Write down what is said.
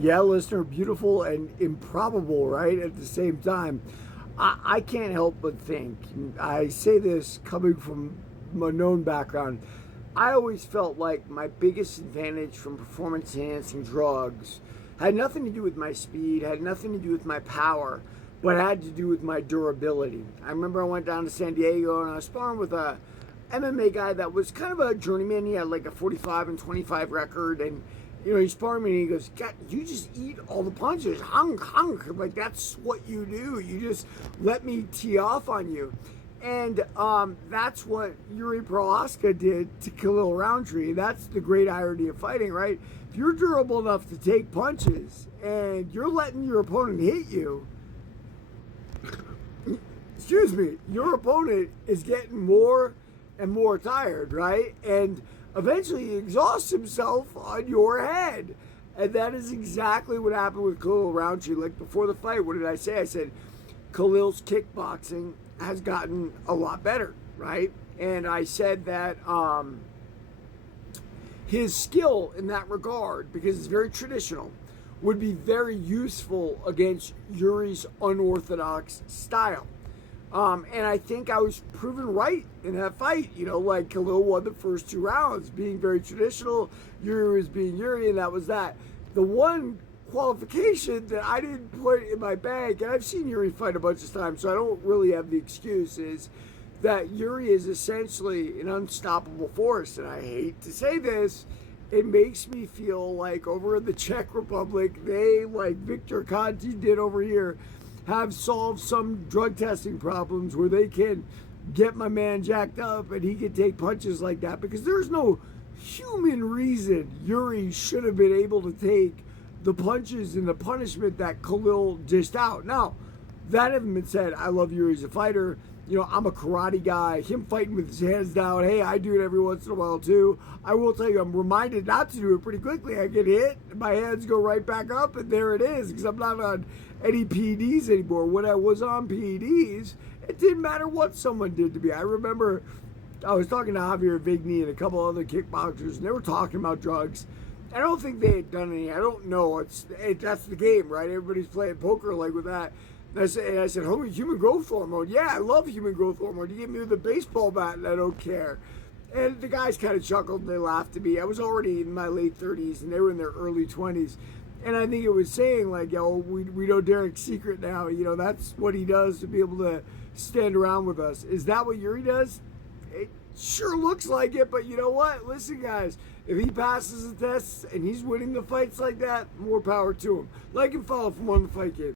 Yeah, listener, beautiful and improbable, right? At the same time, I can't help but think, I say this coming from a known background, I always felt like my biggest advantage from performance enhancing drugs had nothing to do with my speed, had nothing to do with my power, but had to do with my durability. I remember I went down to San Diego and I was sparring with a MMA guy that was kind of a journeyman. He had like a 45 and 25 record, and he sparred me and he goes, God, you just eat all the punches, hunk, hunk. Like, that's what you do. You just let me tee off on you. And that's what Jiri Prohaska did to Khalil Roundtree. That's the great irony of fighting, right? If you're durable enough to take punches and you're letting your opponent hit you, excuse me, your opponent is getting more and more tired, right? And eventually he exhausts himself on your head. And that is exactly what happened with Khalil Roundtree. Like, before the fight, what did I say? I said, Khalil's kickboxing has gotten a lot better, right? And I said that his skill in that regard, because it's very traditional, would be very useful against Jiri's unorthodox style. And I think I was proven right in that fight. Like, Khalil won the first 2 rounds, being very traditional. Jiri was being Jiri, and that was that. The one qualification that I didn't put in my bag, and I've seen Jiri fight a bunch of times, so I don't really have the excuse, is that Jiri is essentially an unstoppable force. And I hate to say this, it makes me feel like over in the Czech Republic, they, like Victor Conti did over here, have solved some drug testing problems where they can get my man jacked up and he can take punches like that, because there's no human reason Jiri should have been able to take the punches and the punishment that Khalil dished out. Now, that having been said, I love Jiri as a fighter. I'm a karate guy. Him fighting with his hands down, hey, I do it every once in a while too. I will tell you, I'm reminded not to do it pretty quickly. I get hit, my hands go right back up, and there it is, because I'm not on any PEDs anymore. When I was on PEDs, it didn't matter what someone did to me. I remember I was talking to Javier Vigny and a couple other kickboxers, and they were talking about drugs. I don't think they had done any. I don't know. That's the game, right? Everybody's playing poker like with that. And I said, homie, human growth hormone. Yeah, I love human growth hormone. You give me with a baseball bat and I don't care. And the guys kind of chuckled and they laughed at me. I was already in my late 30s and they were in their early 20s. And I think it was saying, like, we know Derek's secret now. That's what he does to be able to stand around with us. Is that what Jiri does? It sure looks like it, but you know what? Listen, guys, if he passes the tests and he's winning the fights like that, more power to him. Like and follow from One the Fight Kid.